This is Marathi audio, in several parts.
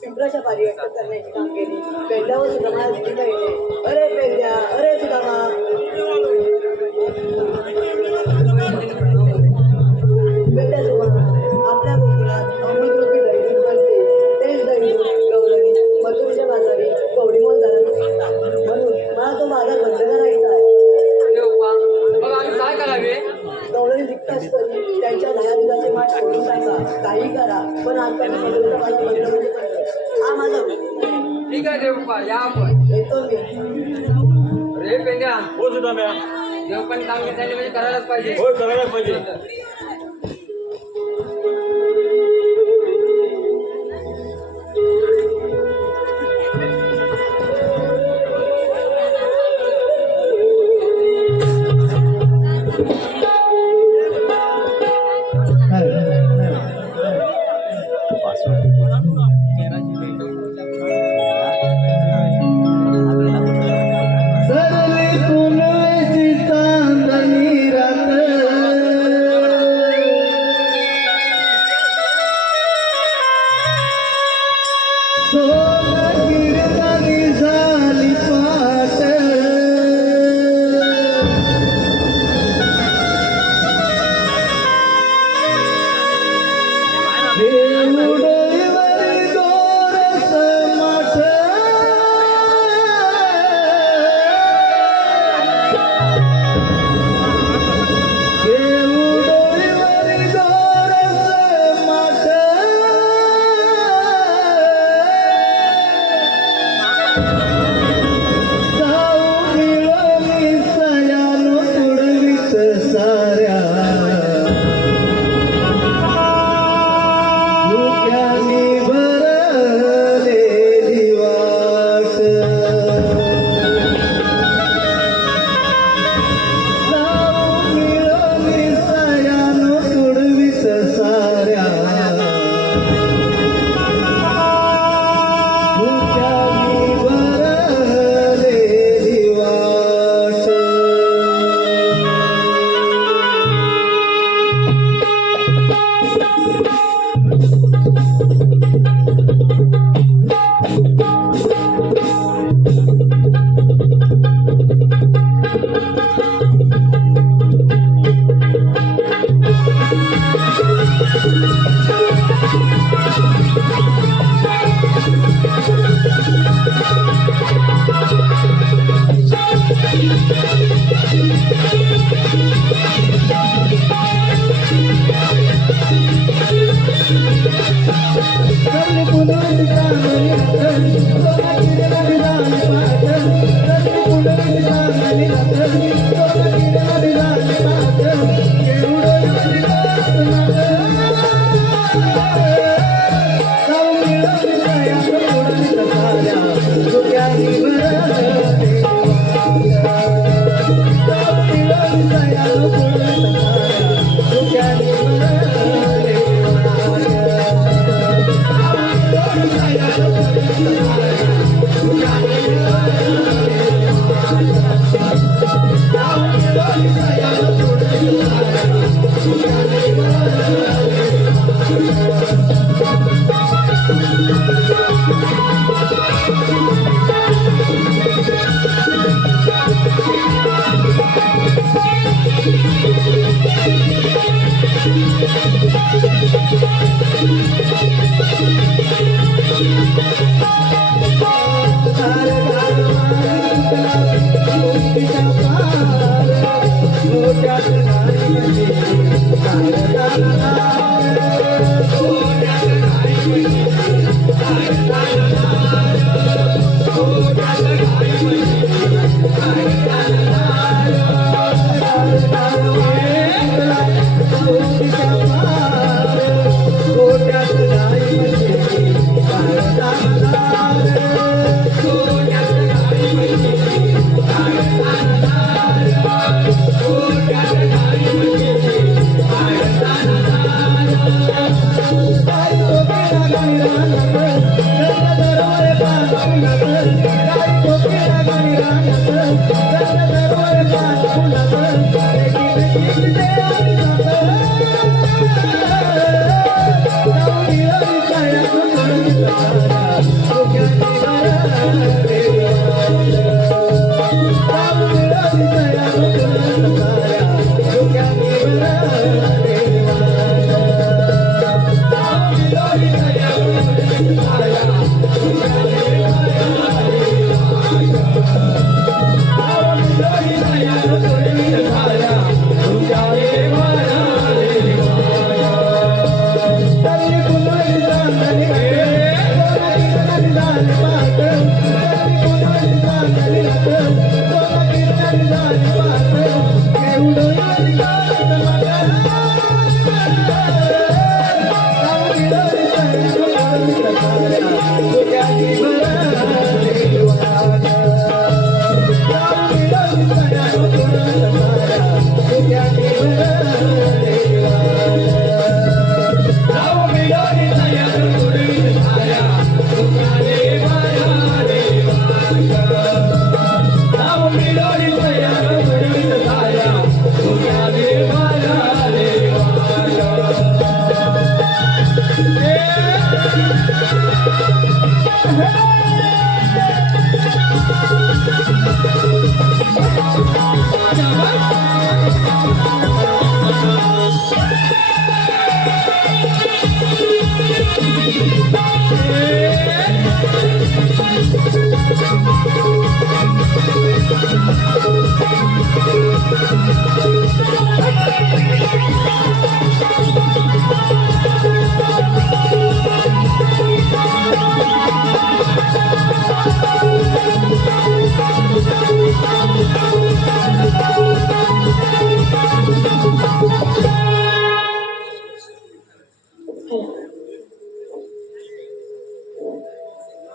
पिंपराच्या पारी अटक करण्याची कामगिरी पेंड्यावर सुदामा दिली पाहिजे. अरे पेंड्या, अरे सुदामा. पेंड्या सुदामा आपल्या गोकुळात अमृतरूपी दैवी बनते. तेच दैवी गौरवी मथुरेच्या बाजारी कवडी मोल झाला म्हणून मला तो बाजार बंद करायचा आहे. मग आम्ही काय करावे? गौरवी विकताच तरी त्यांच्या दहा दुधाचे माठ सोडून टाका. काही करा पण आजकाल मथुरेचा बाजार बंद म्हणजे बंद. हा माझा ठीक आहे देवप्पा, या आपण. येतो मी. रे पेंड्या, हो सुद्धा म्या देवप्पाने कामगिरी झाली म्हणजे करायलाच पाहिजे. होय करायला पाहिजे. Thank you.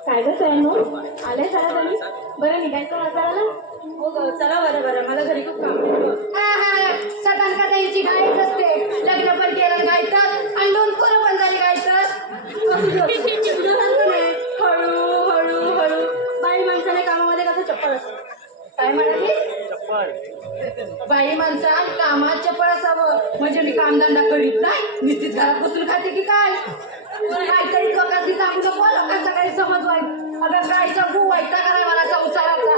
काय ग सयानो आले चला तुम्ही बरं निघायचं बाजाराला हो ग चला बरं बरं मला घरी खूप काम आहे. सदान का त्याची गायच असते लग्न पण केलं गायचं आणि 2 पोरं पण झाली गायचं हळू हळू हळू बाई माणसाने कामामध्ये कसं चप्पल असतं. काय म्हणाली बाई माणसा कामात चपळ असावं म्हणजे मी कामधंदा करीत नाही नुसतीच घरात बसून खाते की काय काहीतरी लोकांनी सांगू नको लोकांचा काही समज वाईट अगं काय सांगू वाईटा कराय मला संसाराचा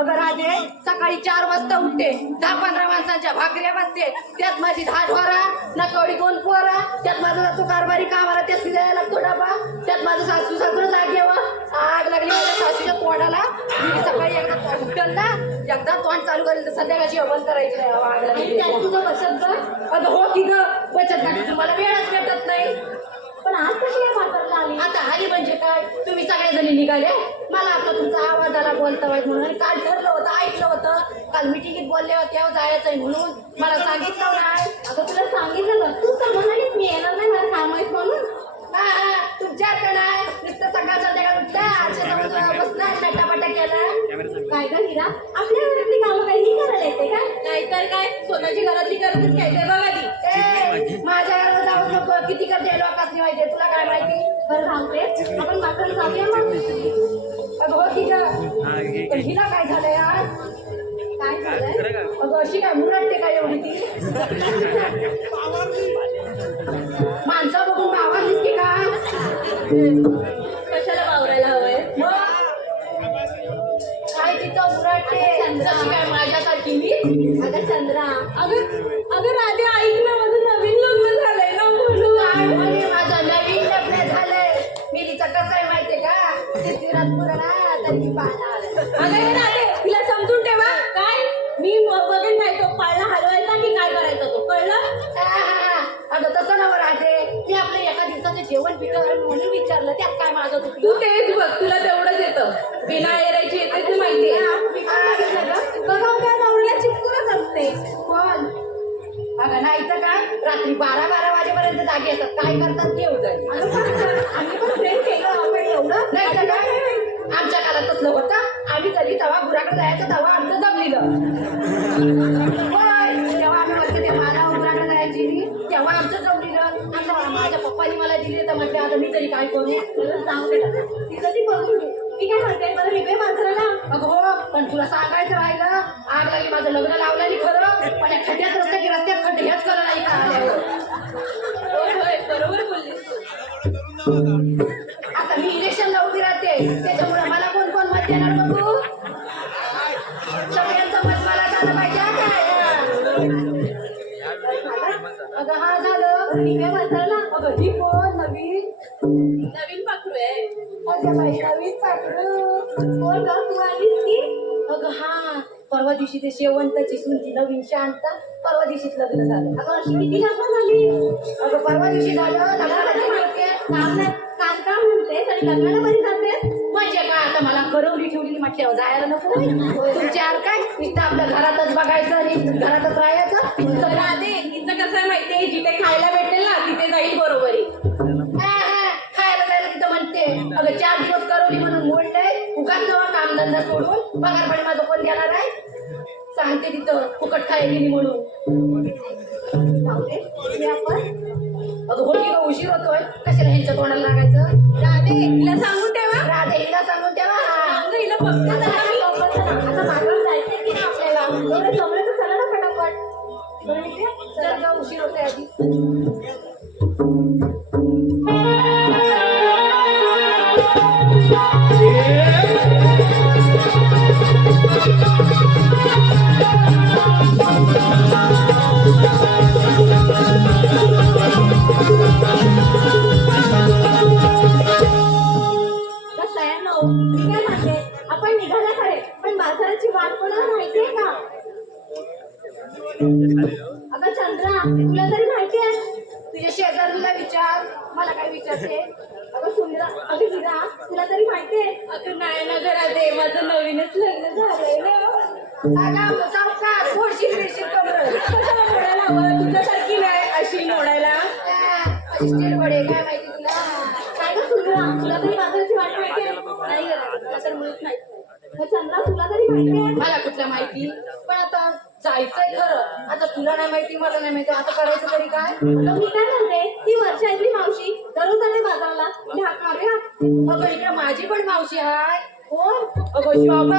अगं राधे सकाळी 4 वाजता उठते 10-15 माणसांच्या भाकऱ्या बसते त्यात माझी 10 ढोरा ना कवडी 2 पोरा त्यात माझा तो कारभारी कामाला त्यात द्यायला लागतो डबा त्यात माझं सासू सासरं जागेवर आग लागली माझ्या सासूच्या तोंडाला मी सकाळी एकदा उठल ना एकदा तोंड चालू करेल तर संध्याकाळची हवन करायची नाही आग लागली तुझं बसत ग अगं हो की ग बचत गटाची तुम्हाला वेळच भेटत नाही पण आज कशी काय म्हातारला आली आता आली म्हणजे काय तुम्ही सगळेजणी निघाले मला आपला तुमचा आवाज आला बोलता वाईट म्हणून काल ठरलं होतं ऐकलं होतं काल मिटिंगीत बोलले होते जायचंय म्हणून मला सांगितलं नाही अगं तुला सांगितलं का तू तर म्हणालीस मी येणार नाही मला काम आहेत म्हणून तुमच्याकडे नाही नुसतं सकाळ संध्याकाळ उठता आरशाजवळ बसणार नटापटा केला काय ग हिरा आपल्या घरातली कामं काही ही करायला येते का नाहीतर काय स्वतःची घरातली करतच काय ते बघा ती माझ्या घरावर जाऊ नको किती करते लोकांनी माहिती तुला काय माहिती बरं सांगते आपण म्हातारला जाऊया मग अगं हो की ग पण हिला काय झालंय आज काय झालंय अगं अशी काय मुरडते काय एवढी ती माणसं बघून गावात की काय कशाला वावरायला हवंय काय तिथं मुरडते जशी काय माझ्यासारखी मी अगं चंद्रा अगं राधे ऐकलं माझं नवीन लग्न झालंय ना म्हणून काय म्हणे माझं नवीन लग्न झालंय मी तिचं कसं आहे माहितीये का ते सिरात पुराणा तरी मी पाहणार अगं हे राधे तिला समजून ठेवा काय मी बघेन नाही तो पाळणा हलवायचा की काय करायचा तो कळलं अगं तसं नवं राहते मी आपलं एका दिवसाचं जेवण पिकवलं म्हणून विचारलं त्यात काय माझं तू चुकलं तेच बघ तुला तेवढंच येतं बिना एरायची येते ते माहितीये बघा त्या नवऱ्याला चिपकूनच असते कोण अगं नाही तर काय रात्री 12 वाजेपर्यंत जागे येतात काय करतात घेऊ जाईल आम्ही पण फ्रेंड केलं आपण एवढं नाही तर काय आमच्या काळात तसलं होतं आम्ही कधी तवा गुराकडे जायचं तवा आमचं जमलेलं होय तेव्हा आम्ही म्हणतो त्या मला गुराकडे जायची तेव्हा आमचं जमलेलं आता माझ्या पप्पानी मला दिले तर म्हटलं आता मी तरी काय करू जाऊ दे तिला ती बघू मी काय म्हणते बरं निघे म्हाताराला अगं हो पण तुला सांगायचं राहिलं आग लागली माझं लग्न लावलं खरं पण या खड्ड्यात रस्त्यात खड्डे हेच करा नाही का आल्यावर होय बरोबर बोललीस आता मी इलेक्शनला उभी राहते त्याच्यामुळे मला कोण कोण मत देणार बघू सगळ्यांचं मत मला झालं पाहिजे हा काय अगं हा झालं मी काय म्हणताना अगं ही कोण नवीन पाखरू आहे अगं बाई नवीन पाखरू कोण ग तू आलीस की अगं हा परवा दिवशी ते शेवंताची सुनती नवीन शांत परवा दिवशीच लग्न झालं अगं अशी किती लग्न झाली अगं परवा दिवशी झालं लग्नाला म्हणते कांता म्हणते तरी लग्नाला बरी जाते म्हणजे काय आता मला करवली ठेवली म्हटल्यावर जायला नको विचार काय नुसतं आपल्या घरातच बघायचं आणि घरातच राहायचं तर आधी तिचं कसं आहे माहितीये जिथे खायला भेटेल ना तिथे जाईल बरोबरी खायला जायला तिथं म्हणते अगं 4 दिवस करवली म्हणून मोडलंय उगाच नवा कामधंदा सोडून पगारपणे माझं कोण देणार आहे सांगते तिथं फुकट खायला गेली म्हणून जाऊ दे मी आपण अगं होती का उशीर होतोय कशाला ह्यांच्या तोंडाला लागायचं राधे हिला सांगून ठेवा राधे हिला सांगून ठेवा सांगू हिला बघते जरा मी. आता मागं जायचंय की नाही आपल्याला एवढं जमलं तर चला ना फटाफट बरं ठीक आहे? चल चला. ग उशीर होतोय आधी तर तयार मी काय म्हणते आपण निघायला खरे पण बाजाराची वाट कोणाला माहितीये का अगं चंद्रा तुला तरी माहिती आहे तुझ्या शेजारीला विचार मला काय विचारते अगं सुंदरा अगं हिरा तुला तरी माहितीये अगं नाही ना घरा दे माझं नवीनच लग्न झालंय ना अगं सावकाश सोडशील बिडशील कमरं. कशाला मोडायला हवं तुझ्यासारखी नाही अशी मोडायला अशी स्टील वडे काय माहिती तुला काय गं सुंदरा तुला तरी बाजाराची वाट माहितीये नाही गं तुला तर मुळीच माहित नाही मग चंद्रा तुला तरी माहितीये मला कुठलं माहिती पण आता जायचंय खरं आता तुला नाही माहिती मला नाही माहिती आता करायचं तरी काय अगं मी काय म्हणते ती वर्षातली मावशी दररोज जाते बाजाराला हाक मारूया अगं इकडे माझी पण मावशी आहे कोण अगं शोभा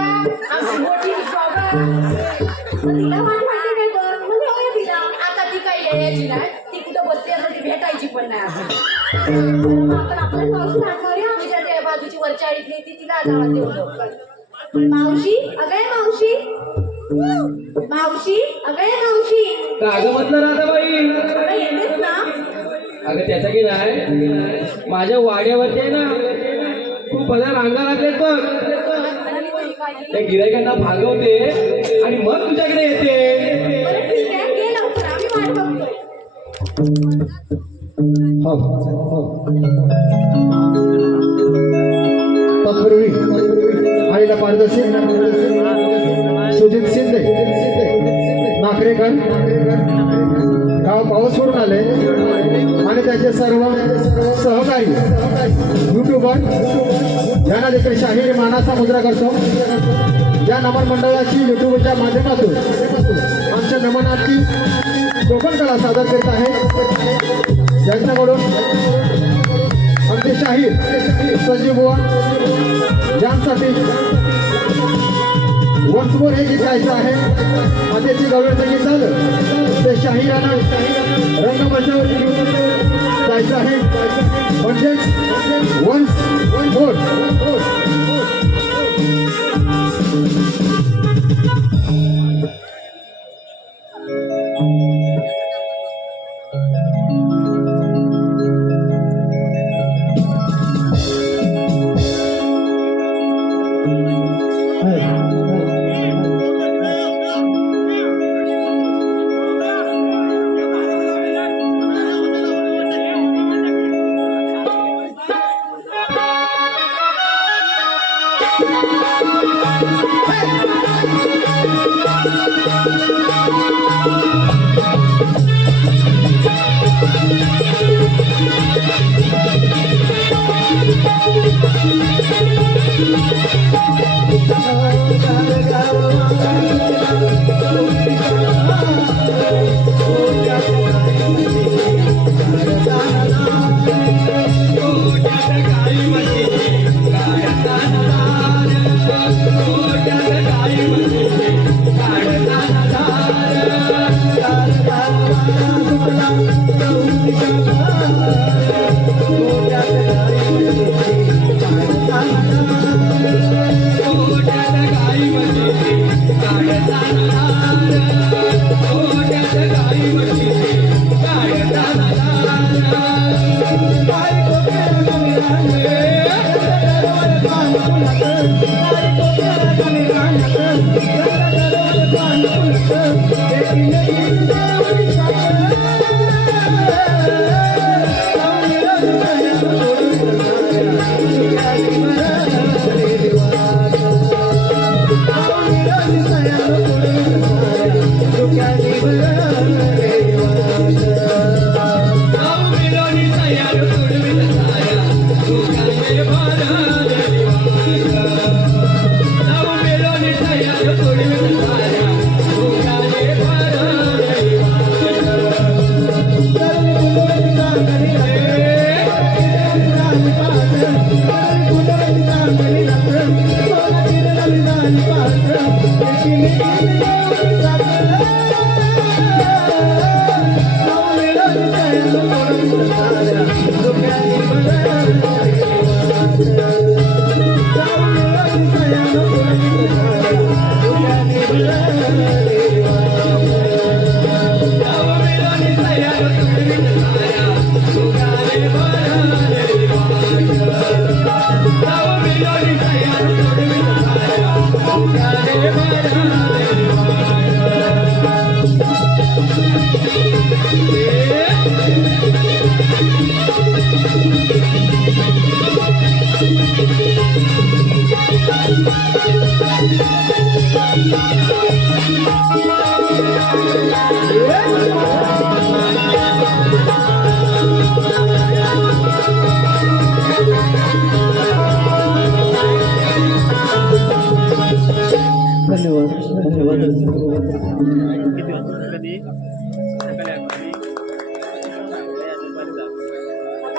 आमची मोठी शोभा मग तिला वाट माहिती काय कर मग जाऊया तिला आता ती काही यायची नाही ती कुठं बसते असं ती भेटायची पण नाही आता बरं, मग आपण आपल्याच मावशी हाक मारूया तुझ्या त्या बाजूची वरच्या आळीतली ती तिला जावा तेवढं मावशी अगं मावशी मावशी अगं मावशी अगं म्हटलं राधाबाई अगं येतेस ना अगं त्याचं की नाही माझ्या वाड्यावरती आहे ना खूप भल्या रांगा लागलेत बघ त्या गिरायकांना भागवते आणि मग तुझ्याकडे येते बरं ठीक आहे ये लवकर आम्ही वाट बघतोय तत्पूर्वी आईला पारदर्शक सुजित शिंदे नाकरेकर गाव पाऊस सोडून आले आणि त्याचे सर्व सहकारी युट्यूबर यांना देखील शाहीर मानाचा मुद्रा करतो या नमन मंडळाची युट्यूबच्या माध्यमातून आमच्या नमनाची कोकण कला सादर करीत आहे यांच्याकडून आमचे शाहीर संजीव बुवा यांसाठी वन्समोर हे गीत गायचं आहे आधीची गवळचं गीत झालं ते शाहिरांना रंगमंचावर जायचं आहे म्हणजेच वन्स मोर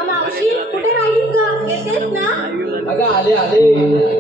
मावशी कुठे राहिलीस ग येतेस ना अगं आले आले आले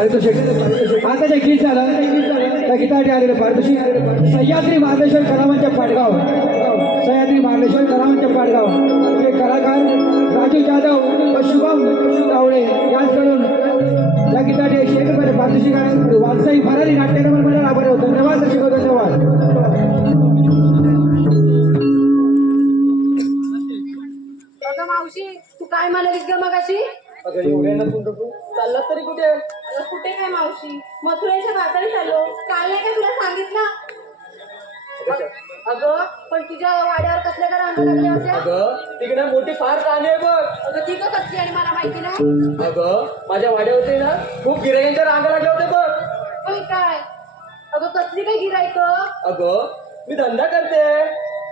पारितोषिक आता जे गीत झालं त्या गीतासाठी आलेले पारितोषिक सह्याद्री महाबळेश्वर कलावंत पाटगाव सह्याद्री महाबळेश्वर कलावंत पाटगाव हे कलाकार राजू जाधव व शुभम कावळे यांच्याकडून या गीतासाठी 101 रुपये पारितोषिक आहे. वारसाई भरारी नाट्यरमण मंडळ आभारी होतो. धन्यवाद दर्शक हो, धन्यवाद. अगं मावशी तू काय म्हणालीस ग मगाशी? अगं एवढ्या चाललात तरी कुठे? अगं कुठे काय मावशी, मथुरेच्या बाजारी चाललो. काल नाही का तुला सांगितलं? अगं पण तुझ्या वाड्यावर कसल्या का रांगा लागल्या होत्या? अगं तिकडे मोठी फार कहाणी आहे बघ. अगं ती का कसली आणि मला माहिती नाही. अगं माझ्या वाड्यावरती ना खूप गिरायांच्या रांगा लागल्या होत्या बघ. होय काय? अगं कसली काय गिराईक? अगं मी धंदा करते.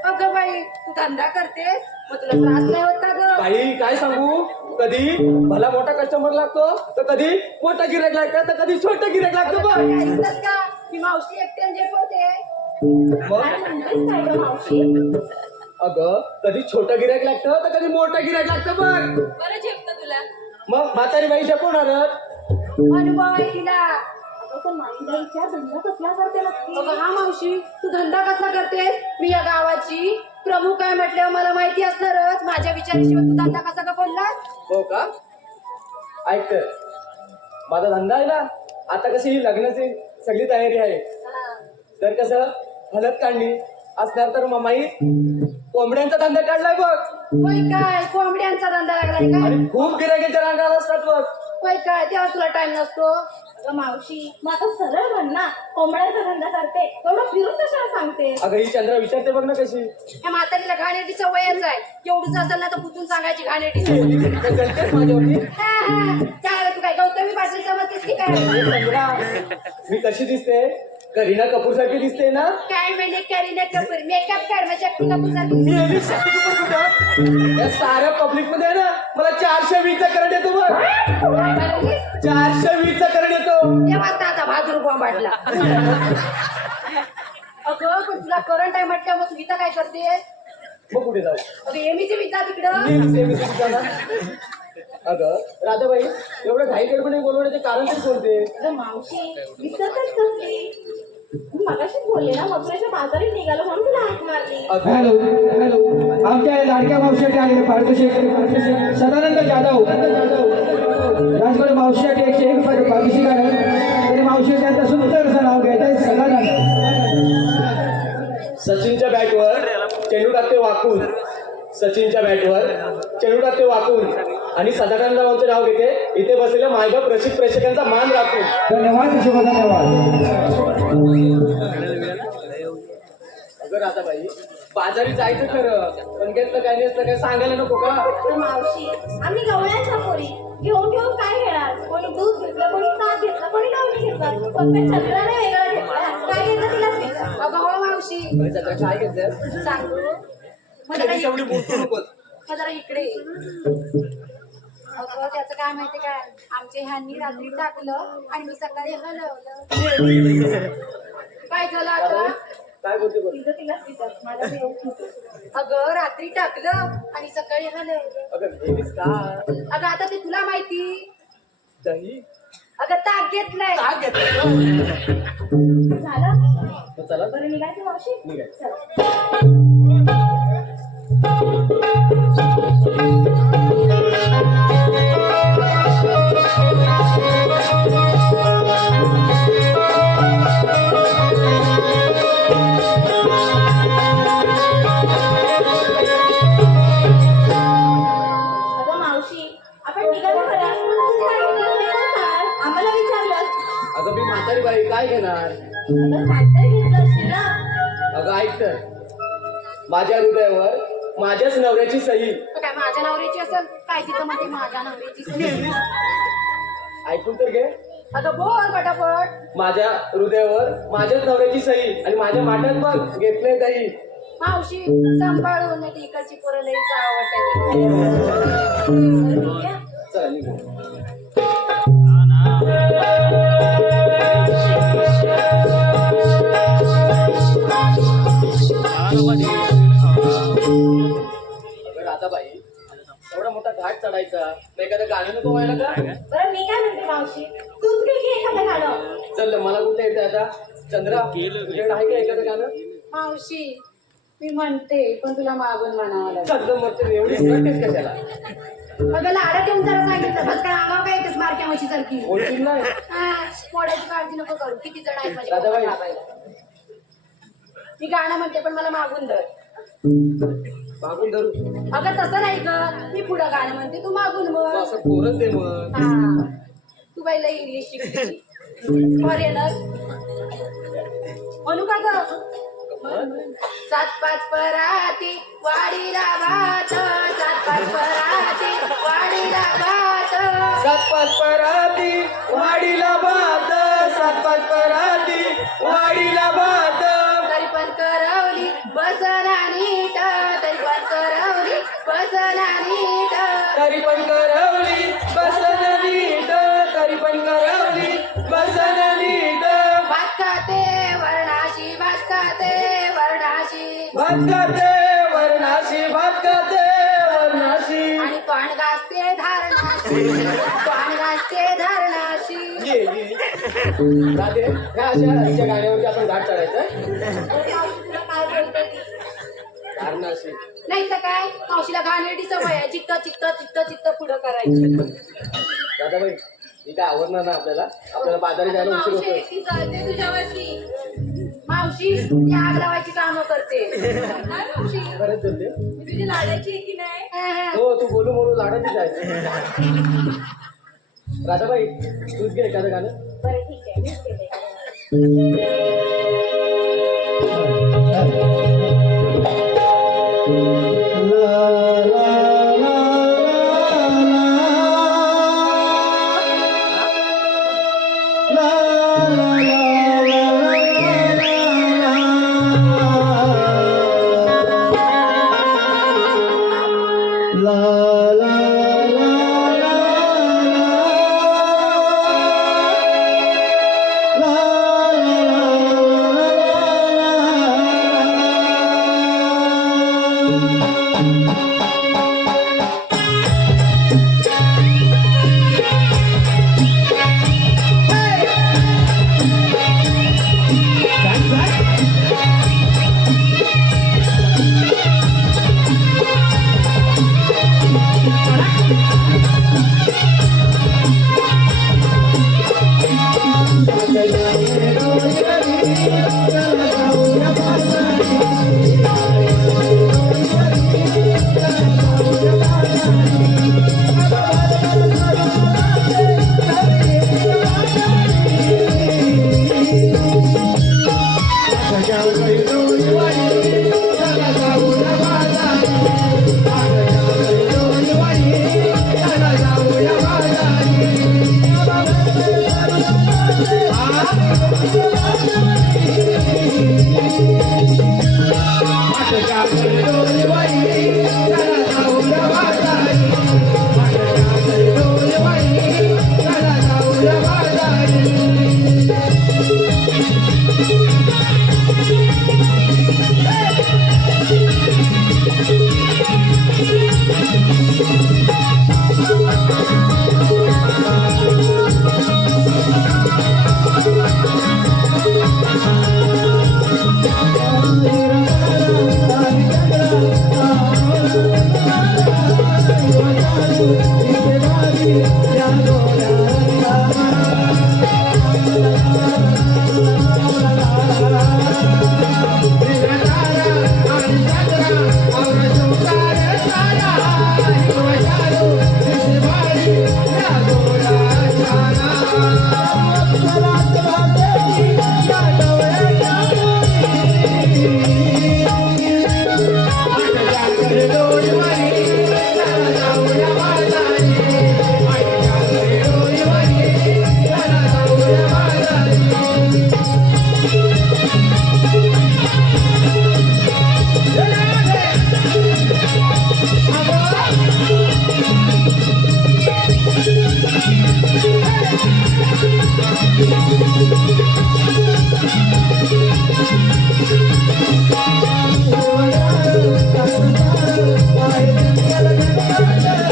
अगं बाई तू धंदा करतेस मग तुला त्रास नाही होत का ग? बाई काय सांगू, कधी भला मोठा कस्टमर लागतो तर कधी मोठा गिरायक लागतो तर कधी छोटा गिरायक लागतो बघ. काय ऐकलंस का की मावशी एकट्याने झेपवते? मग काय म्हणतेस काय गं मावशी? अगं कधी छोटा गिरायक लागतं तर कधी मोठा गिरायक लागतं बघ. बरं झेपतं तुला. मग म्हातारी बाई शकवणारच. अनुभव आहे तिला. अगं पण माईला विचार, धंदा कसला करते नक्की? अगं हा मावशी तू धंदा कसला करतेस? मी या गावाची प्रमुख आहे म्हटल्यावर मला माहिती असणारच. माझ्या विचाराशिवाय तू धंदा कसा का बोललास? हो का? ऐक तर, माझा धंदा आहे ना आता कशी ही लग्नाची सगळी तयारी आहे. तर कसं हलत काढली असणार तर मामाई कोंबड्यांचा धंदा काढलाय बघ. होय काय? कोंबड्यांचा धंदा लागलाय का? आणि खूप गिरायकांच्या रांगा असतात बघ. होय काय? तेव्हा तुला टाइम नसतो. अगं मावशी मग आता सरळ म्हण ना, कोंबड्याचा धंदा करते. एवढं फिरून कशाला सांगते? अगं ही चंद्रा विचारते बघ ना कशी. या म्हातारीला घाणेरडी सवयच आहे. एवढंच असेल ना तर पुसून सांगायची घाणेरडी सवय. तर कळतेच माझ्यावरती. काय तू काय गौतमी पाटील समजतेस की काय? चंद्रा मी कशी दिसते? करीना कपूर सारखी दिसते ना? काय म्हणजे करीना कपूर मेकअप कर मग शक्ती कपूर सारखी. मी एवढी शक्ती कपूर कुठं? या साऱ्या पब्लिक मध्ये आहे ना मला 420 चा करंट येतो बघ. काय म्हणालीस? 420 चा करंट येतो. तेव्हा आता भाजूर बॉम्बाटला. अगं पण तुला करंट आहे म्हटलं मग तू इथं काय करतेस? मग कुठे जाऊ? अगं एमीचे विचार तिकडं. मी जाणार. अगं राधाबाई एवढं घाई गडबडी बोलवण्याचे कारण तरी कोणते? अगं मावशी विसरतेच कसली? मी मगाशीच बोलले ना, मथुरेच्या बाजारी निघालो म्हणून तुला हाक मारली. हॅलो हॅलो आमच्या लाडक्या मावशीसाठी आलेले पारितोषिक सदानंद जाधव राजगड मावशीसाठी 101 रुपये पारितोषिक आहे. तरी मावशी त्यांचं सुंदर असं नाव घ्यायचं आहे सदानंद. सचिनच्या बॅटवर चेंडू टाकते वाकून. सचिनच्या बॅटवर चेंडू टाकते वाकून आणि सदानंदरावांचं नाव घेते. इथे बसलेल्या मायबाप रसिक प्रेक्षकांचा मान राखून. धन्यवाद शुभ धन्यवाद. अगं राधाबाई बाजारी जायचं खरं पण घेतलं काय नसतं काय सांगायला नको का? अगं मावशी आम्ही गवळ्यांच्या पोरी घेऊन घेऊन काय घेणार? कोणी दूध घेतलं, कोणी ताक घेतलं, कोणी लावणी घेतलं. फक्त चंद्राने वेगळं घेतलं. काय घेतलं तिलाच घेतलं. अगं हो मावशी अरे चंद्रा काय घेतलं? सांगू मग जरा एवढी बोलतो नकोस. मग जरा इकडे ये. अगं त्याचं काय माहिती काय, आमच्या ह्यांनी रात्री टाकलं आणि मी सकाळी हलवलं. काय झालं आता? काय बोलते बोल. तिचं तिलाच विचार, माझ्या ते येत नव्हतं. अगं रात्री टाकलं आणि सकाळी हलवलं. अगं नेहमीच का? अगं आता ते तुला माहिती. दही अगं ताक घेतलंय. ताक घेतलं. झालं? चला बरं निघायचं मावशी? निघायचं. चला. अगं मावशी आपण निघालो खरं. काय घेतलं नाही का सांग? आम्हाला विचारलं. अगं मी म्हातारी बाई काय घेणार? अगं काहीतरी घेतलं असशील ना. अगं ऐक तर, माझ्या हृदयावर माझ्याच नवऱ्याची सही. तर काय माझ्या नवऱ्याची असेल काय तिथं मध्ये माझ्या नवऱ्याची सही. ऐकून तर घे. अगं बोल पटापट. माझ्या हृदयावर माझ्याच नवऱ्याची सही आणि माझ्या माठात बघ घेतलंय दही. मावशी सांभाळून नाही इकडची पोरं लईच आवडतात. बरं ठीक आहे. चला निघू. अगं राधाबाई एवढा मोठा घाट चढायचा मग एखादं गाणं नको व्हायला का? बरं मी काय म्हणते मावशी तूच घे की एखादं गाणं. चल मला कुठे येते आता. चंद्रा तुझ्याकडे आहे का एखादं गाणं? मावशी मी म्हणते पण तुला मागून म्हणावं लागेल. चाललं मग ते एवढी प्रॅक्टिस कशाला? अगं लाडा ठेवून जरा सांगितलं बस काय अंगाव काय येतेस मारक्या म्हशी सारखी. ओळखीन नाही मोड्याची काळजी नको करू. किती जण आहेत माझे राधाबाई. मी गाणं म्हणते पण मला मागून धर. मागून धरू अगं तसं नाही ग मी पुढं गाणं म्हणते तू मागून तू म्हण. असं पोरच दे मग. हा. तू पहिला इंग्लिश शिकली फॉरेनर म्हणू का ग? सात पाच पराती वाडीला भात. सात पाच पराती वाडीला भात. सात पाच पराती वाडीला भात. सात पाच पराती वाडीला भात. तरी पण करवली बसना नीट. तरी पण करवली बसना नीट. तरी पण करवली बसन नीट. तरी पण करवली बसन नीट. भात खाते वर्णाशी भात खाते वर्णाशी. भात खाते वर्णाशी. भात खाते वर्णाशी. आणि तोंड घासते धारणाशी. तोंड घासते धारणाशी. राधे ह्या अशा हिच्या गाण्यावरती आपण घाट चढायचं. बरं मावशी तुला काय बोलते ती? धारणाशी. नाही तर काय मावशीला घाणेरडी सवय आहे. चित्त चित्त चित्त चित्त पुढं करायची. राधाबाई ही काय आवडणार ना आपल्याला. आपल्याला बाजारी जायला उशीर मावशी होतो. एकटी जळते तुझ्यावरती. मावशी ती आग लावायची कामं करते. काय मावशी बरंच जमते. मी तुझी लाडाची आहे की नाही? हो तू बोलू बोलू लाडाची जायचं. राधाबाई तूच घे एखादं गाणं. बरं ठीक आहे मीच घेते. Thank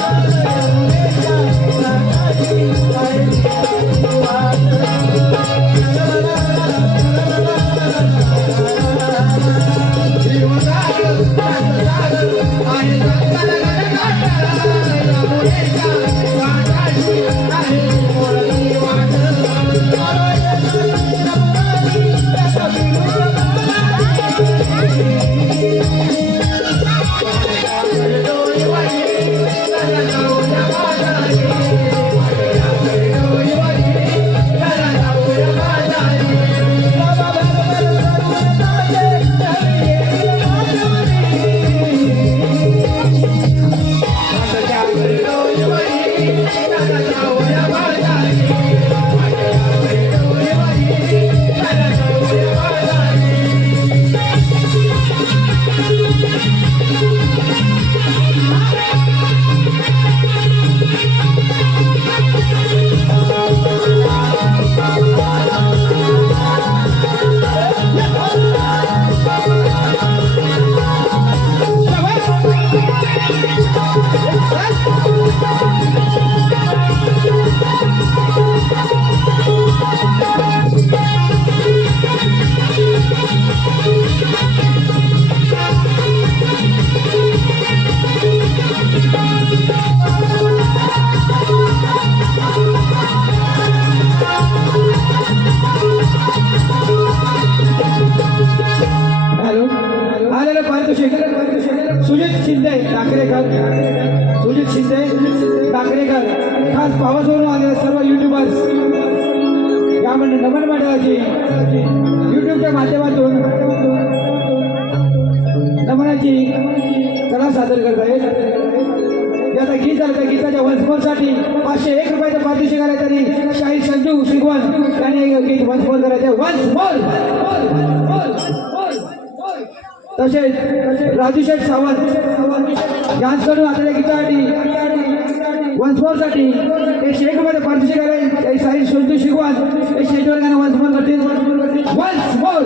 you. आलेलं पारितोषिक सुजित शिंदे टाकरेकर, सुजित शिंदे टाकरेकर, खास पावसावरून आलेले सर्व युट्यूबर्स यामध्ये नमन मंडळाची युट्यूबच्या माध्यमातून नमनाची कला सादर करत आहेत. आता गीत झालं त्या गीताच्या वंशमोरसाठी 501 रुपयाचं पारितोषिक आलं तरी शाहीर संजू शिगवण यांनी गीत वंशमोर करायचे. वंशमोर तसेच राजू शेठ सावंत यांच्याकडून आलेल्या गीतासाठी वंशमोरसाठी 101 रुपयाचं पारितोषिक आले. शाहीर संजू शिगवण हे स्टेजवर गाणं वंशमोर करतील. वंशमोर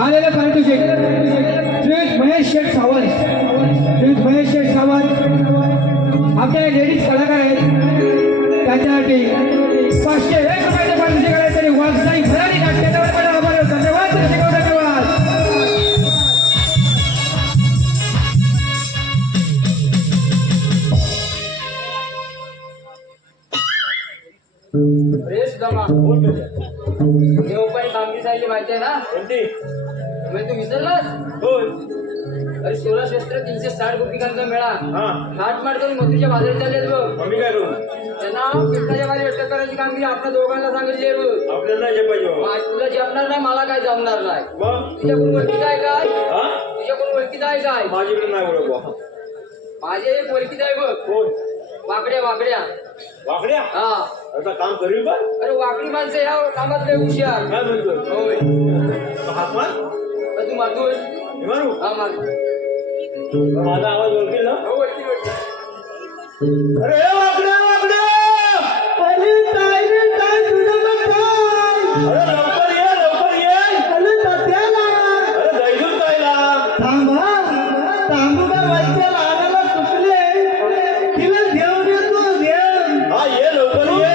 आलेलं पारितोषिक श्रीयुत महेश शेठ सावंत, श्रीयुत महेश शेठ सावंत आपले लेडीज कलाकार आहेत त्यांच्यासाठी 501 रुपयाचं पारितोषिक आलं तरी व्यावसायिक भरारी नाट्यावर पण आभार. धन्यवाद दर्शक, धन्यवाद. पण कामगी सांगितली माहिती आहे ना कोणती म्हणजे तू विसरलास. अरे 16 शस्त्र 360 गोपिकांचा मेळा घाट माट करून मथुरीच्या बाजारात चालले बघ. मी काय करू त्यांना पिठाच्या बारी अटक करायची कामगिरी आपल्या दोघांना सांगितली बघ. आपल्याला जे पाहिजे तुला जमणार नाही, मला काय जमणार नाही. तुझ्याकडून ओळखीत आहे काय? तुझ्याकडून ओळखीत आहे काय? माझ्याकडे नाही ओळख. माझे एक ओळखीत आहे बघ. कोण? वाकड्या वाकड्या वाकड्या. हा आता काम करील का? अरे वाकडी माणसं ह्या कामात लय हुशार. काय म्हणतो? होय. हात मार. तू मारतोय? मारू. हा मार. माझा आवाज ओळखील ना? हो ओळखील. अरे वाकड्या वाकड्या. अरे ताई तुझं मग काय? अरे लवकर ये लवकर ये. अरे तात्याला. अरे दैजून ताईला. थांबा थांबू का वैद्य लागायला चुकले. तिला देव देतो देव. हा ये लवकर ये.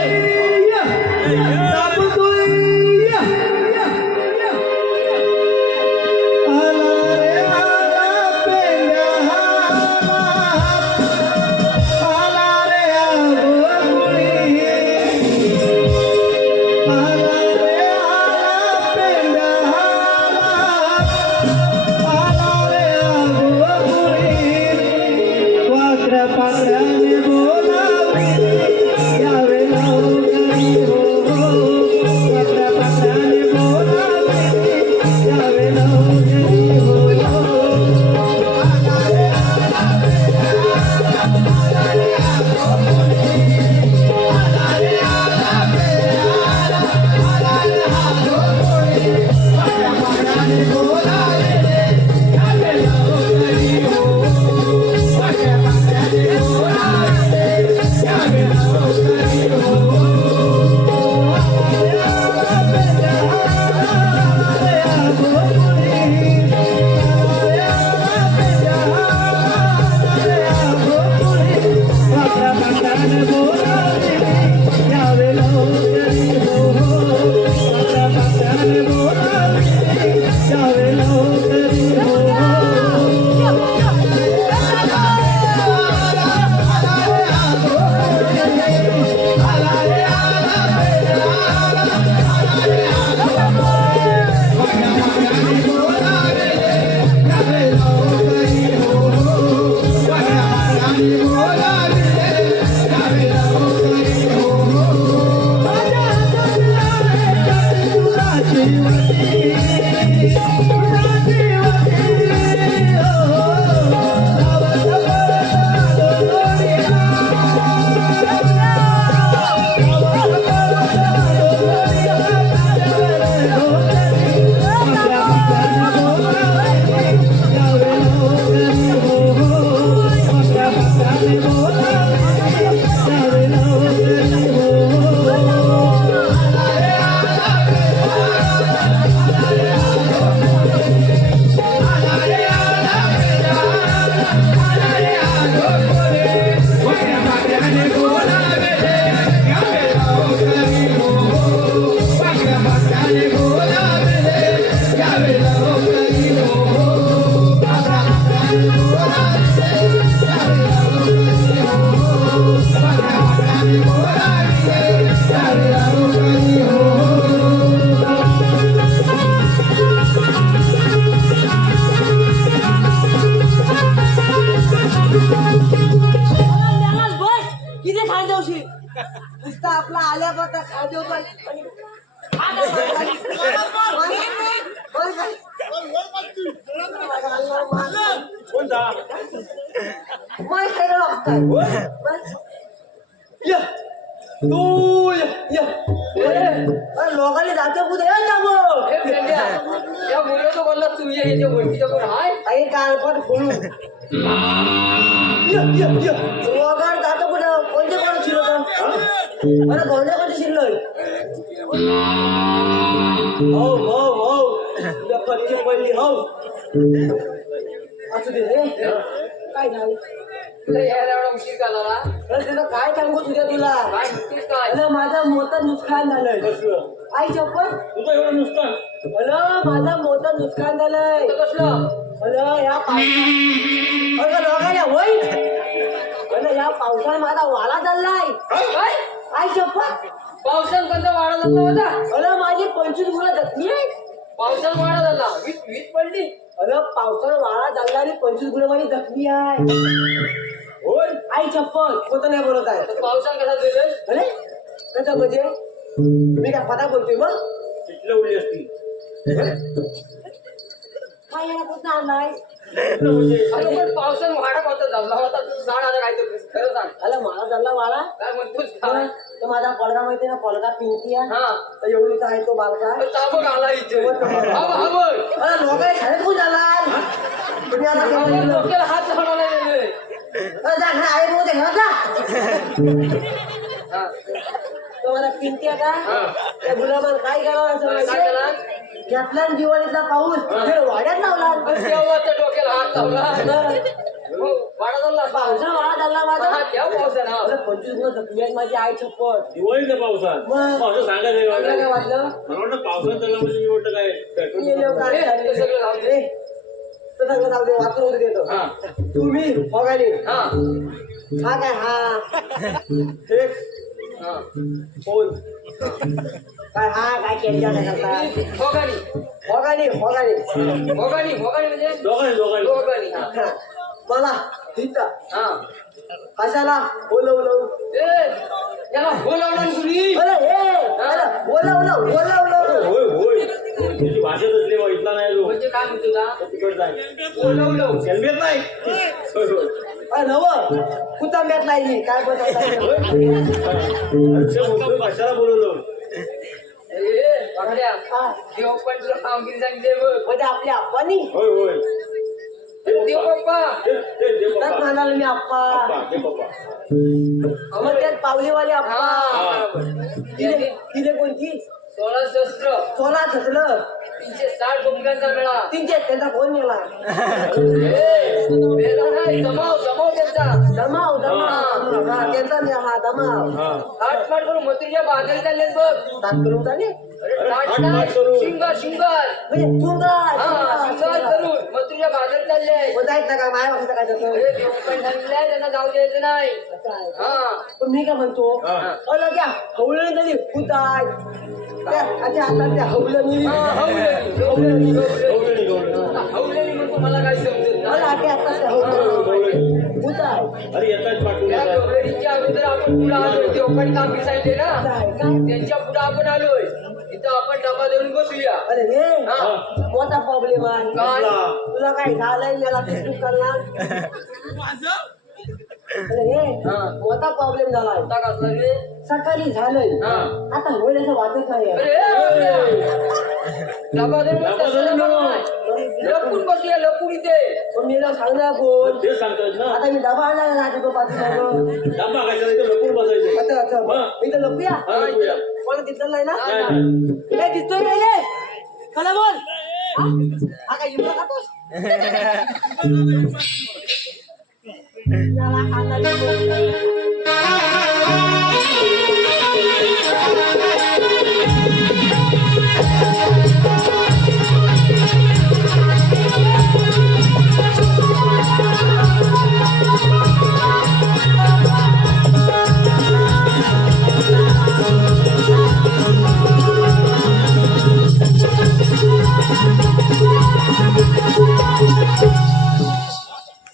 किती खांदवशी नुसतं आपला आल्या बघा खांदेव पण लोकांनी जाते पुढे या मुलाचं बोलला तुम्ही याच्या ओळखीचं कोण हाय काही काळपट फोडू वगैरे जातो कुठं कोणते कोण शिरत अरे कोणते कोणते शिरलोय हो हो हो तुझ्या पत्नी पडली हो असू दे रे काय झालं तुला यायला एवढा उशीर का झाला अरे तुला काय सांगू तुझ्या तुला काय म्हणतेस काय अरे माझं मोठं नुकसान झालंय आई चप्पल तुझं एवढं नुसतं अरे माझं मोठं नुकसान झालंय कसलं अरे या अरे लोकांना होय अरे या पावसाने माझा वाला चाललाय काय आई चप्पल पावसानं कोणता वाडा झाला होता अरे माझी 25 मुलं जखमी आहेत पावसानं वाडा झाला वीज वीज पडली अरे पावसानं वाळा चालणारी 25 मुलं माझी जखमी आहे होय आई चप्पल कोणतं नाही बोलत आहे तर पावसानं कसा दिलं अरे कसं म्हणजे मी काय पता बोलतोय मग तिथलं उडली असती काय याला कुठं आणलाय अरे पण पावसानं वाडा कोणता झाला होता तू सांग आता काय तर खरं सांग अरे मला चालला वाळा काय म्हणतोस काय तो माझा पलगा माहिती ना पलगा पिंकी आहे हा तर एवढीच आहे तो बालका ताबक आला इथे हा बघ अरे लोक शाळेत कोण झालाय तुम्ही आता काय बोललो? डोक्याला हात लावला गेले जा घरा आहे मोठे घरात जा हा तो मला पिंकी आहे का त्या गुलाबान काय केलं असं काय माहितीये? केलं? घेतला न दिवाळीचा पाऊस ते वाड्यात लावला तेव्हा त्या डोक्याला हात लावला हो, वाडा झाला पावसा वाळा झाला माझा हा त्या पावसानं अरे 25 मुलं जखमी आहेत माझी आई चप्पल दिवाळीच्या पावसात मग असं सांगायचं आपल्याला काय वाटलं मला वाटतं पावसात त्याला म्हणजे मी वाटतं काय पेट्रोल गेलो काय हे, झालं? ते सगळं राहू दे. ए, ते सगळं राहू दे वाचून होते देतो हा तुम्ही बघाली हा हा काय हा एक हा फोन काय हा काय केलं नाही करता भोगानी बघाली बघाली भोगानी भोगानी म्हणजे दोघांनी दोघांनी भोगानी हा हा. मला इथं हा कशाला बोलवलं ए याला बोलावलं कुणी अरे अरे बोलवलं बोलवलं होय होय तुझी भाषाच असली बा इथला नाही तो म्हणजे काय म्हणतो तुला तिकड जाय बोलवलं सेल्फेत नाही होय होय अरे नव कुतांब्यात नाही मी काय बोलतो अच्छा म्हणतोय कशाला बोलवलं ए बाकड्या देव पण तुला कामगिरी सांगितली बघ म्हणजे आपल्या आप्पानी होय होय देव पप्पा दे त्यात पप्पा म्हणाल मी आप्पा पप्पा दे पप्पा मग त्यात पावलीवाले आप्पा हा तिने तिने कोणती 16 शस्त्र 16 छतलं 360 भूमिकांचा मेळा 300 त्यांचा फोन नेला ए मेळा नाही जमाव जमाव त्यांचा दमाव दमाव हा त्यांचा हा दमाव हा हाटमाट करून मथुरीच्या बाजारी चालले बघ दात करून चाले शिंगर शिंगर म्हणजे सुंदर शिंगर करून मग तुझ्या बाजार चालले जायचं ना का माझ्या म्हणतं काय तसं पण सांगितलंय त्यांना जाऊ द्यायचं नाही हा पण मी काय म्हणतो अला त्या हवलं तरी कुदाय अच्छा आता त्या हवलं मी गवळणी हवलेली म्हणतो मला काय समजत मला नाही आता त्या हवलं कुदाय अरे येतात पाठवून त्या येतात गवळणीच्या अगोदर आपण पुढे आलोय देवकाडी कामगी सांगितले ना त्यांच्या पुढे आपण आलोय इथं आपण डबा धरून बसूया अरे रे हा. मोठा प्रॉब्लेम आहे काय तुला काय झालंय मला तू करणार अरे रे हा. मोठा प्रॉब्लेम झालाय आता कसला रे सकाळी झालंय हा. आता होण्याचं वाटत नाही अरे डबा धरून तसं नाही. लपून बसूया लपून इथे पण मी ना सांगणार कोण तेच सांगतात ना आता मी डबा आणला ना तो पाठी डबा कशाला इथं लपून बसायचं अच्छा अच्छा हा. मी तर लपूया हा, लपूया. कोण दिसलं नाही ना नाही, नाही. काय दिसतोय नाही रे चला बोल हा काय युद्ध खातोस याला खाताना बोल.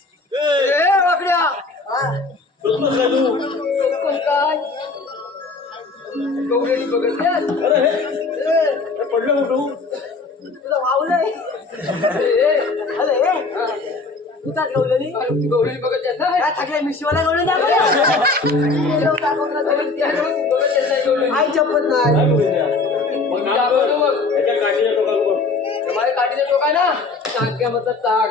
वाकड्या हा. झोपलोस काय तू पण काय गवळणी बघितल्यास अरे हे पडलं कुठू तुला वावलंय अरे तू काय गवलनी गवळणी बघितल्यास ना काय टाकलंय मी शिवाला गवलं दाखवलं आई चपत नाही काय बघितलं मग काम कर. याच्या काठीच्या टोकाला बघ माझ्या काठीचा टोका ना टाक्यामधलं ताक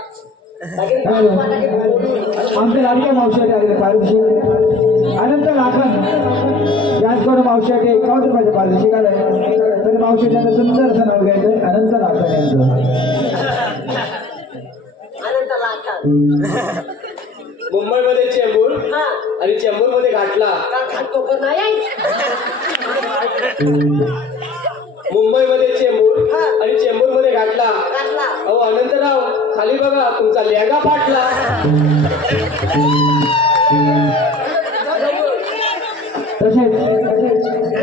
आमच्या लाडक्या मावशाचे आलेले पारितोषिक अनंत लाखन याचकडे मावशाचे 51 रुपयाचे पारितोषिक आले तर मावशाचे सुंदर असं नाव घ्यायचं अनंत लाखन यांचं आनंद लाखात मुंबईमध्ये चेंबूर हा आणि चेंबूर मध्ये घाटला का खातो पण नाही मुंबईमध्ये चेंबूर हा. आणि चेंबूर मध्ये घाटला घातला अहो अनंतराव खाली बघा तुमचा लेगा फाटला तसेच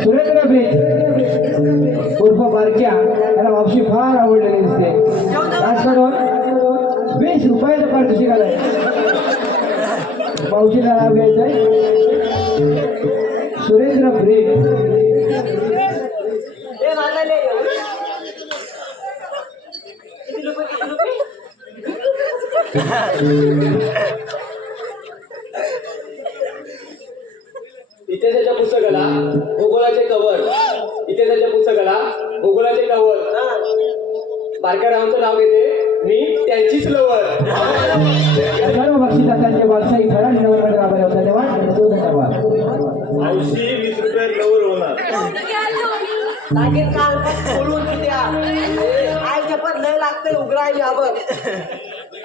सुरेंद्र ब्रिज उर्फ बारक्या याला मावशी फार आवडलेली दिसते राजकडून 20 रुपयाचं पारितोषिक आलंय मावशीला नाव घ्यायचंय सुरेंद्र ब्रिज हे मागायला किती रुपये इतिहासाच्या पुस्तकाला भूगोलाचे कवर इतिहासाच्या पुस्तकाला भूगोलाचे कवर बारक्या रावांचं नाव घेते मी त्यांचीच लवर सर्व बक्षिसांचे व्यावसायिक खरा निवडणूक राबवले होते धन्यवाद मावशी 20 रुपयात कवर होणार लागेल काल बोलून द्या आईच्या पण लय लागतंय उघडायला यावं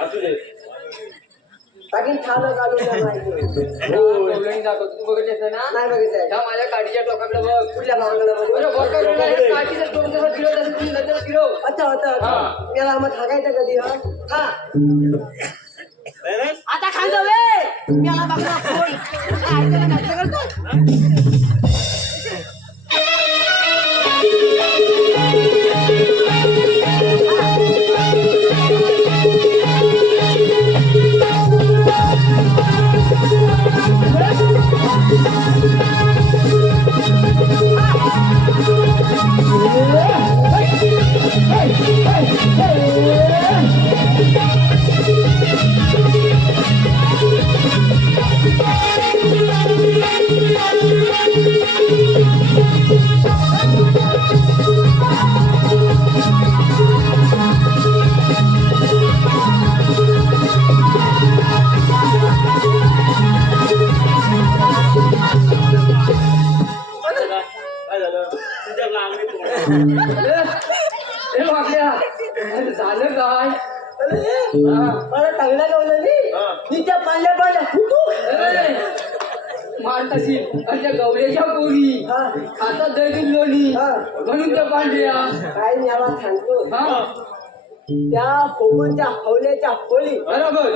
असू दे लागेल छान घालून गवळणी दाखवतो तू बघितलं ना नाही बघितलंय त्या माझ्या काठीच्या टोकाकडे बघ कुठल्या भावाकडे बरं, बघ का तुला हे काठीचं टोक जसं फिरवत असेल, तुझी नजर फिरव. अच्छा अच्छा हा. त्याला मग थाकायचं कधी हा नाही? आता खाल्लं वे त्याला बघा फोन काय त्याला नाटक करतो काय झालं तुझ्या लागली तोंड हे वाकड्या, अरे झालं काय मला चांगला गावलं हा. मी त्या पाल्या पाल्या फुटू ए, मारत असेल आणि त्या गवळ्याच्या पोरी हा आता दैनिक लोणी हा. म्हणून त्या पांढऱ्या काय न्यावा सांगतो हा त्या कोकणच्या हवल्याच्या खोली बरोबर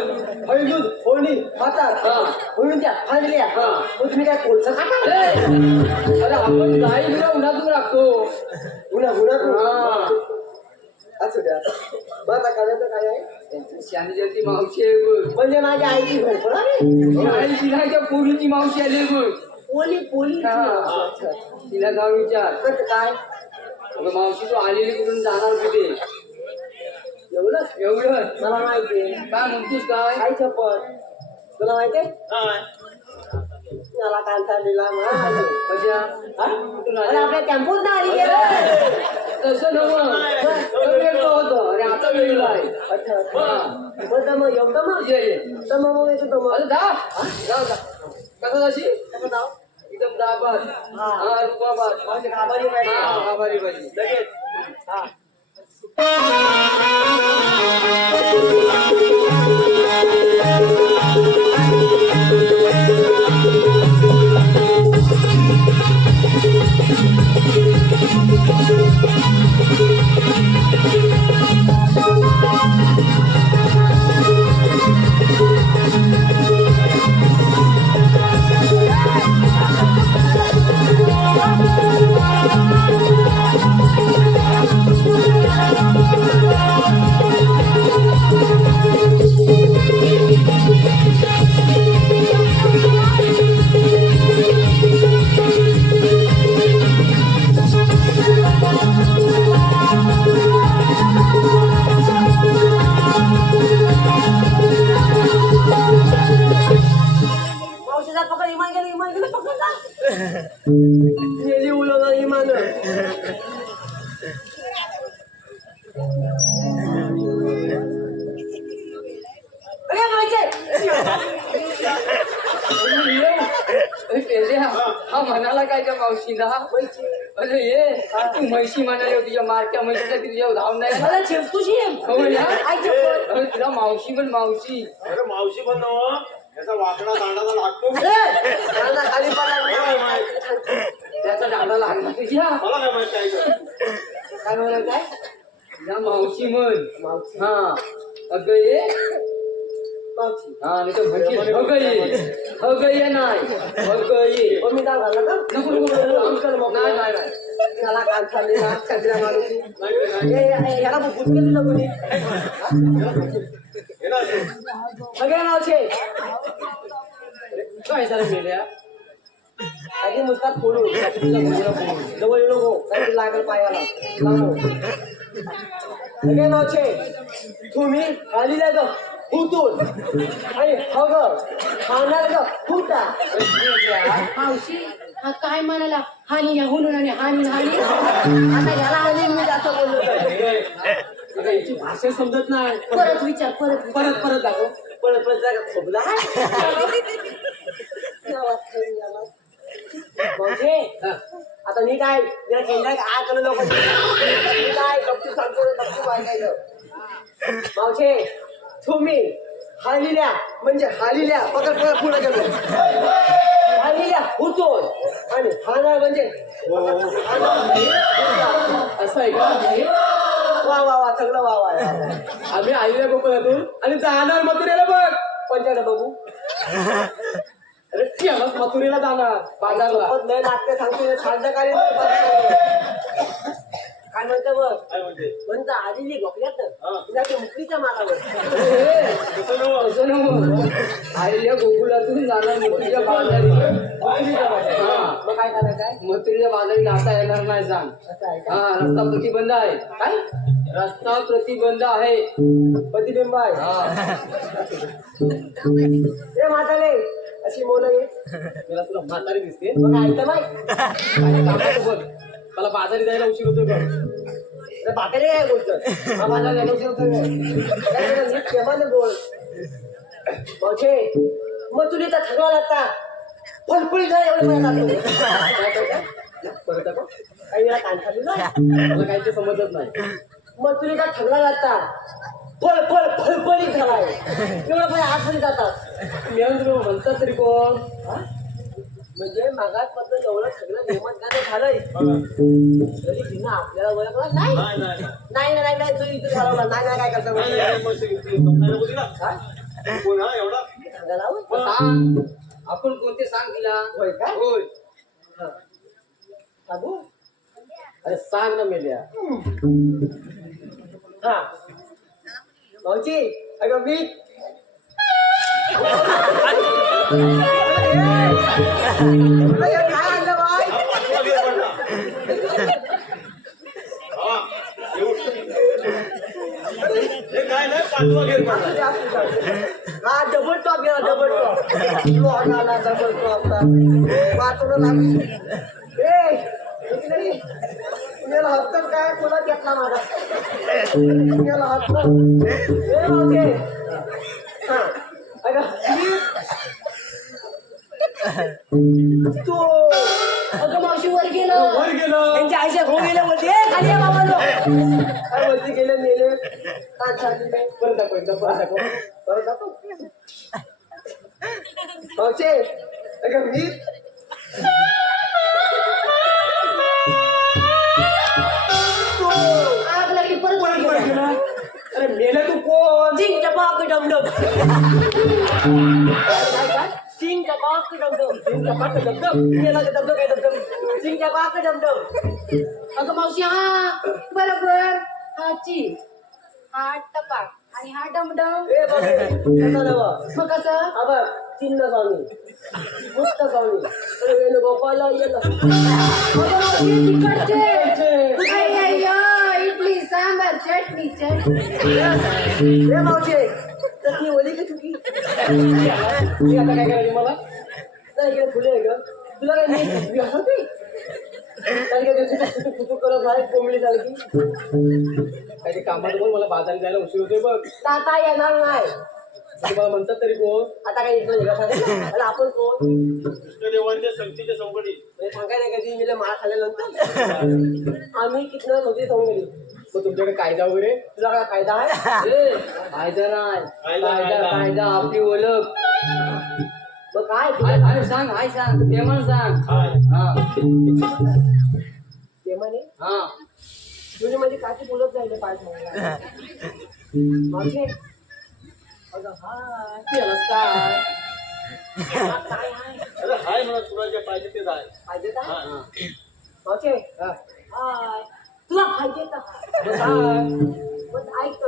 हळदून होणी खातात हा. म्हणून त्या हाडल्या हा. मग तुम्ही काय कोळसा खाता ए, अरे आपण गाई बिना उन्हातून राखतो गुन्हा गुन्हा हा. असू द्या मग आता करायचं काय आहे शानी जयंती मावशी आहे बघ. म्हणजे माझ्या आईची घरपड आहे आईची नाही त्या पोरीची मावशी आली बघ. पोली पोली हा. तिला जाऊन विचार काय अगं मावशी तू आलेली कुठून जाणार कुठे एवढं एवढं मला माहितीये काय म्हणतोस काय काय चप्पल तुला माहितीये मला कांता दिला कशा कुठून अरे आल्या? आपल्या टेम्पोत ना आली गेलं. तसं नव्हतं वेगळं होतं अरे आता वेगळं आहे अच्छा हा. मग तर मग एवढं मग ये, ये. तर मग येतो तो मग अरे जा जा कसं जाशी कसं नाव एकदम दाबाद हा. हा रुबाबाद माझी आभारी पाहिजे हा आभारी पाहिजे लगेच हा मावशीचा पकड इमान गेलं पकडला गेली उलवला इमान अरे माहिती हा म्हणाला काय त्या मावशीला अरे ये तू म्हैशी म्हणाली होती तुझ्या मारक्या म्हशीच्या तुझ्या धाव नाही मला चिरतुशी हो ना? आई चप्पल अरे तुला मावशी पण मावशी अरे मावशी पण नव याचा वाकडा दांडाचा लागतो मला खाली पडला त्याचा डाबा लागला तुझ्या मला काय माहिती आहे का? काय म्हणाल काय या मावशी म्हण मावशी हा अगं ये मावशी हा नाही तर म्हणशील अगं ये नाही अगं ये हो मी काय घालला का नको नको नको. अंकल मग नाही नाही नाही मला कान खाल्लेला कचरा मारुती नाही, नाही. याला बुक केली ना कोणी हे ना असं. सगळ्या नावचे काय झालं मेल्या आधी मुस्कात फोडू जवळ येऊ नको काही लागेल पायाला लांबो. सगळ्या नावचे तुम्ही खाली ग हुतून आणि हग खाणार ग हुता मावशी हा काय म्हणाला हानी या हुनून आणि हानी हानी आता याला आणि मी जास्त बोललो तर याची भाषा समजत नाही परत विचार परत विचार. परत परत दाखव परत परत जागा खोबला म्हणजे आता मी काय या केंद्रात आ करू नको मी काय गप्पू सांगतो गप्पू ऐकायचं मावशे तुम्ही हालिल्या म्हणजे हालिल्या पकड पकड पुढे गेलो हालिल्या हुतोय आणि हाणार म्हणजे असं आहे का वा वा वा सगळं वा वा आम्ही आईला गोकुळातून आणि जाणार मथुरेला बघ पंचायत बघू अरे ती आम्हाला मथुरेला जाणार बाजारला पण नाही लागते सांगतो साजकाली काय म्हणतं बघ काय म्हणते म्हणतं आलेली गोपल्यात तुला मुक्तीच्या मालावर तसं नव असं नव्हतं आईल्या गोकुळातून जाणार मथुरेच्या बाजारी हा मग काय करायचं काय मथुरेच्या बाजारी जाता येणार नाही सांग असं आहे का हा रस्ता प्रतिबंध आहे काय रस्ता प्रतिबंध आहे प्रतिबिंब आहे हा ए म्हातारे अशी मोल ये मला तुला म्हातारी दिसते मग ऐकतं नाही आणि कामाचं बघ मला बाजारी जायला उशीर होतो बघ अरे म्हातारे काय बोलतं हा माझा नेलोशी होतं नीट प्रेमाने बोल मोठे मग तुला तर ठरवा लागता फलफुली झाला एवढं परत दाखव. काही वेळा कान खाली ना मला काही ते समजत नाही मग तुला का ठरवा लागता फळफळीत झालाय एवढं पण आठवणी जातात मी म्हणतो म्हणतात तरी कोण म्हणजे मागात मधलं एवढं सगळं नेमतगानं झालंय तरी तिनं आपल्याला ओळखलं नाही नाही नाही नाही नाही नाही तू इथे घालवला नाही नाही काय करता नाही, नाही, मग ते समजायला होती ना. कोण हा एवढा सांगायला हवं? सांग आपण कोणते सांग तिला होय काय होय सांगू अरे सांग ना मेल्या हा भाऊची अगं मी काय आणलं बाय पाचवा गेर पडला. हा, हे काय नाही पाचवा गेर पडला. हा डबल टॉप गेला डबल टॉप लॉक आला डबल टॉपचा वाचून लागली पुण्याला हक्कन काय कोणा घेतला माझा पुण्याला हक्क ए मावशे हा अगं तू अगं मावशी वर गेलं वर गेलं त्यांच्या आईच्या घोळ गेले बोलते खाली ये बाबा काय वरती गेले मेले कान छाती परत दाखव एकदा परत दाखव परत जातो मावशे अगं मी आग लागली परत वर वर गेलं. गेला अरे मेलं तू कोण सिंग टपाक डमडम सिंग टपाक डमडम सिंग टपाक डमडम मेला का डमडम काय डमडम सिंग टपाक डमडम अगं मावशी हा बरोबर हा ची हा टपाक आणि हा डमडम ए बाबे कसा नवा मग कसं आबा चिन्ह स्वामी मुक्त स्वामी अरे वेणुगोपाला येला अगं मावशी तिकडचे आई, आई, आई, इडली सांबार चटणी ए मावशे चटणी ओली की चुकी मी आता काय करायचं मला नाही इकडे फुले आहे ग तुला काय नाही होती कुतू करत आहे कोंबडी सारखी काही कामात बोल मला बाजारात जायला उशीर होतोय बघ ताता येणार नाही तुम्हाला म्हणतात तरी कोण आता काय इकडे आणि आपण कोण देवांच्या शक्तीच्या चौकटी सांगायला कधी मी मार खाल्ल्यानंतर आम्ही कितना नव्हती सांगली मग तुमच्याकडे कायदा वगैरे तुला काय फायदा आहे ए, कायदा नाही कायदा कायदा आपली ओळख मग काय अरे सांग हाय सांग ते म्हण सांग हा ते म्हणे हा तुझे म्हणजे काय ते बोलत जायला पाय सांगायला मावशे अगं हाय केलंस काय काय आहे अरे हाय म्हणा तुला जे पाहिजे ते जाय. पाहिजे का हा. मावशे हा. हाय तुला पाहिजे का मग सांग. मग ऐक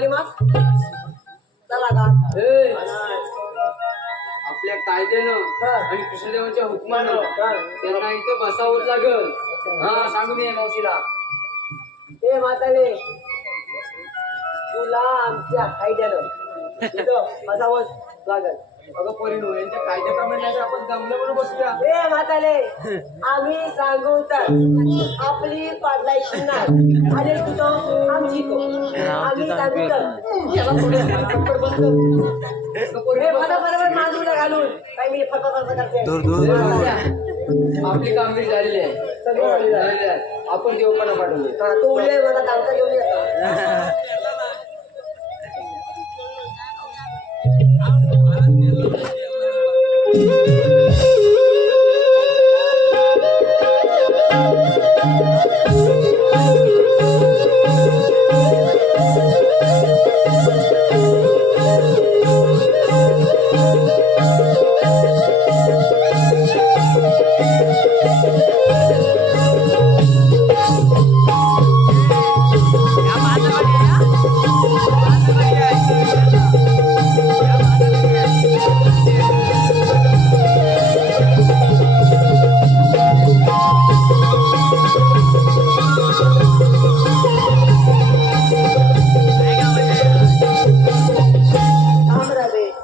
आली मग चला का ए, आपल्या कायद्यानं आणि कृष्णदेवाच्या हुकमानं त्यांना इथं बसावंच लागल. हा सांगू मी मावशीला. हे म्हातारे तुला आमच्या कायद्यानं इथं बसावंच लागल. अगं पोरीनो, यांच्या कायद्याप्रमाणे नाही तर आपण जमलं म्हणून बसूया. हे म्हातारे आम्ही सांगू तर आपली पाडलायची नाही आणि तुझं आमची तो आम्ही सांगू तर याला थोडं थप्पड बसतो. हे मला बरोबर माजूला घालून काय मी फटफट करते. आपली कामगिरी झालेली आहे. सगळं झालेलं आहे. झालेली आहे. आपण देवपणा पाठवले. हा, तो उद्या मला कालका घेऊन येतो.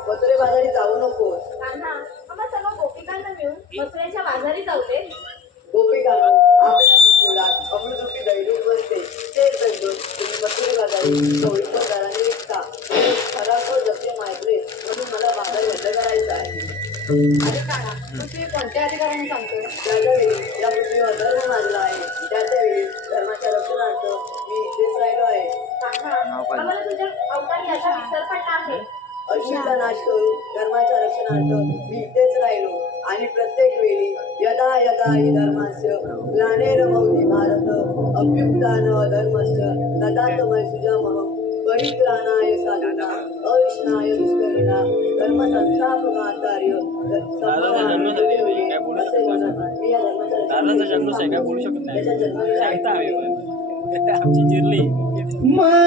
मथुरे बाजारी जाऊ नकोस. कान्हा, आम्हा सर्व गोपिकांना मिळून मथुरेच्या बाजारी जाऊ दे. गोपिकांनो, आपल्या गोकुळात अमृतरूपी दैनिक बसते. ते दंडून तुम्ही मथुरे बाजारी चोळीच्या दराने विकता. खराखोर जप्ते माहिती म्हणून मला बाजार बंद करायचा आहे. अरे काढा मग तू हे कोणत्या अधिकाराने सांगतो? त्याच्या वेळी या पृथ्वीवर धर्म मानला आहे. त्याच्या वेळी धर्माच्या रक्षणार्थ मी इथेच राहिलो आहे. कान्हा, आम्हाला तुझ्या अवतारी याचा विसर पडला आहे. अशीचा नाश करून धर्माच्या रक्षणार्थ मी इथेच राहिलो आणि प्रत्येक वेळी यदा यदा हि धर्मास्य ग्लानिर्भवति भारत अभ्युत्थान अधर्मस्य तदात्मय सुजामहं परित्राणाय साधूनां अविष्णाय दुष्करिणां धर्मसंस्थापकाचार्य मी या दादाचा जन्म आहे काय बोलू शकत नाही. त्याच्या जन्माला सांगता हवी आमची जिरली. पण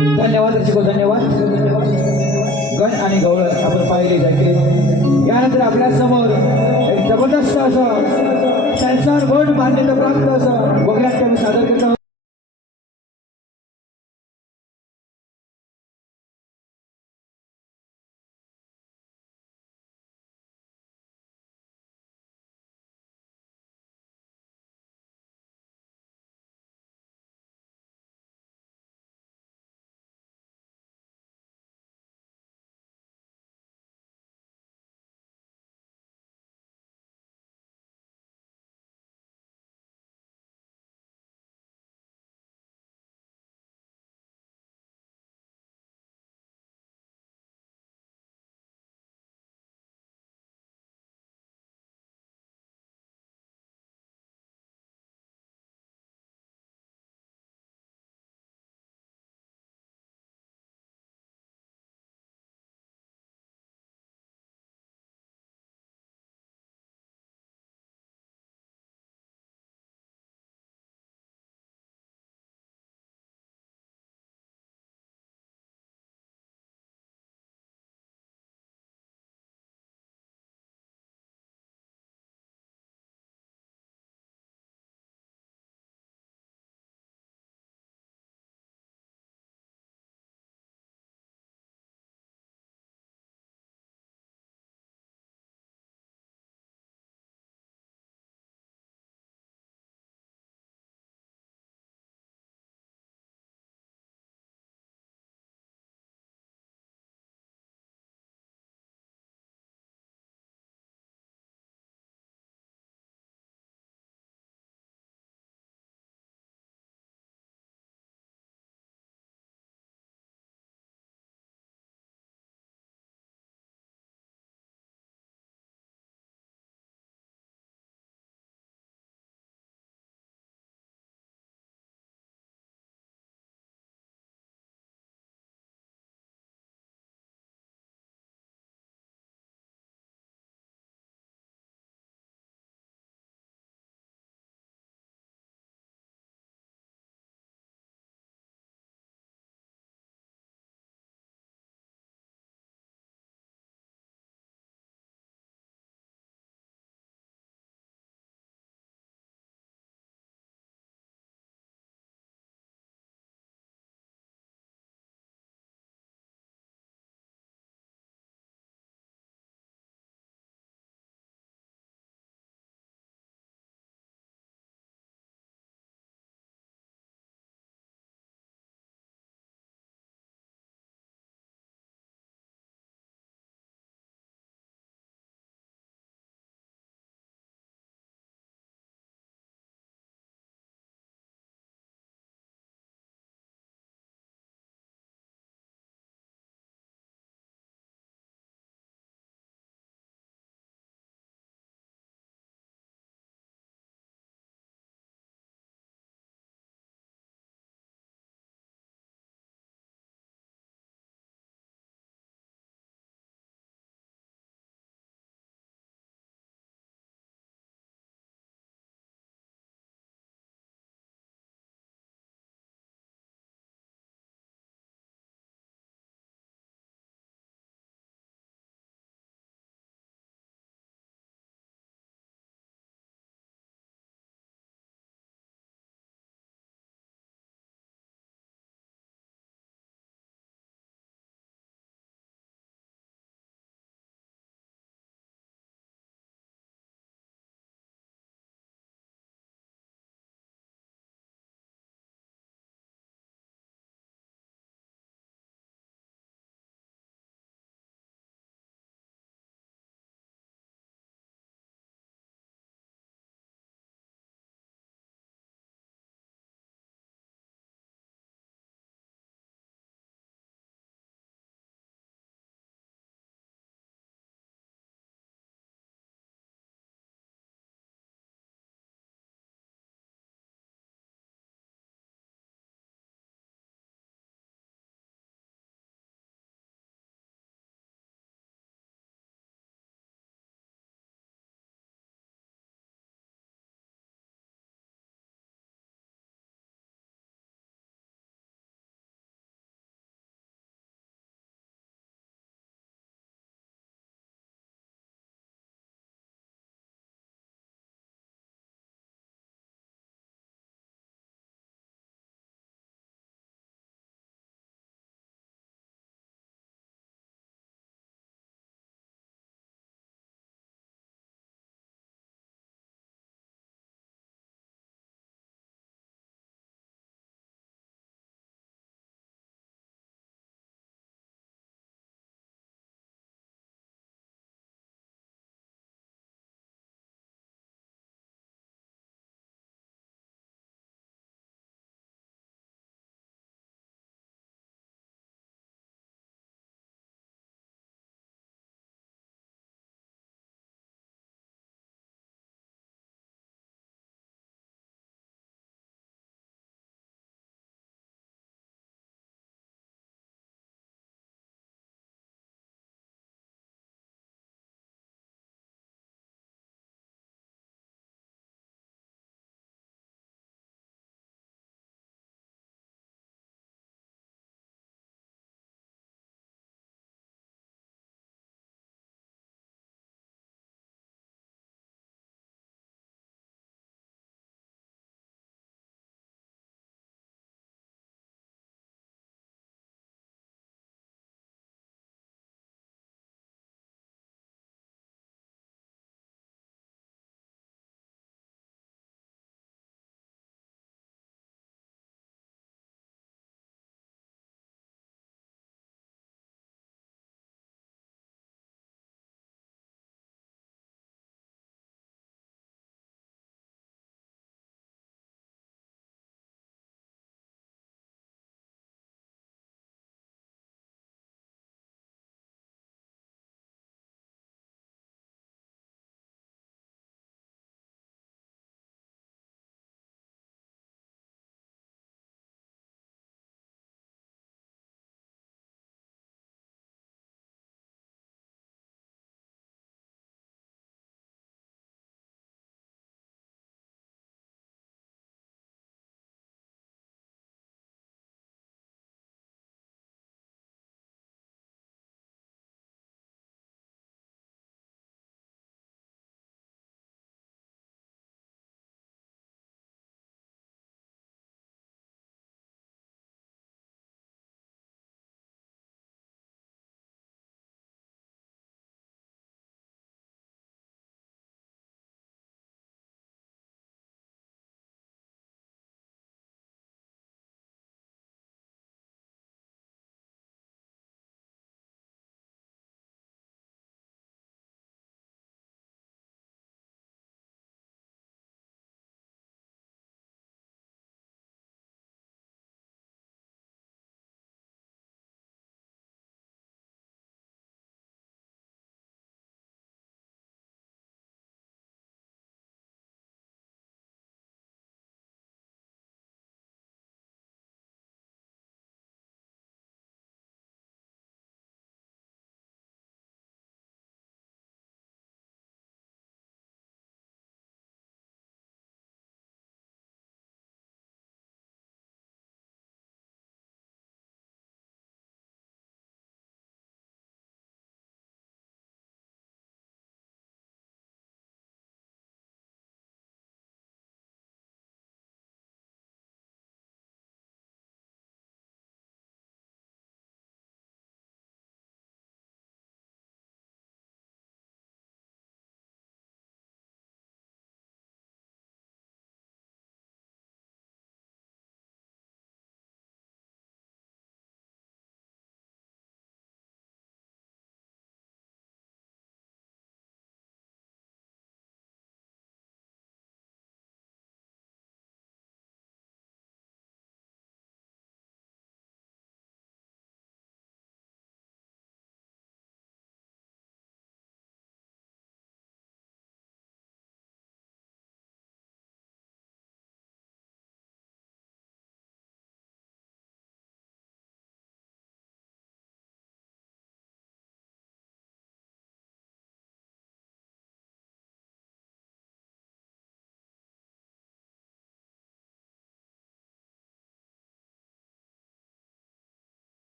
धन्यवाद रसिको, धन्यवाद. गण आणि गवळ आपण पाहिले जाते. यानंतर आपल्या समोर एक जबरदस्त असं संसार बोर्ड मान्यता प्राप्त असं वगैरे सादर करतो.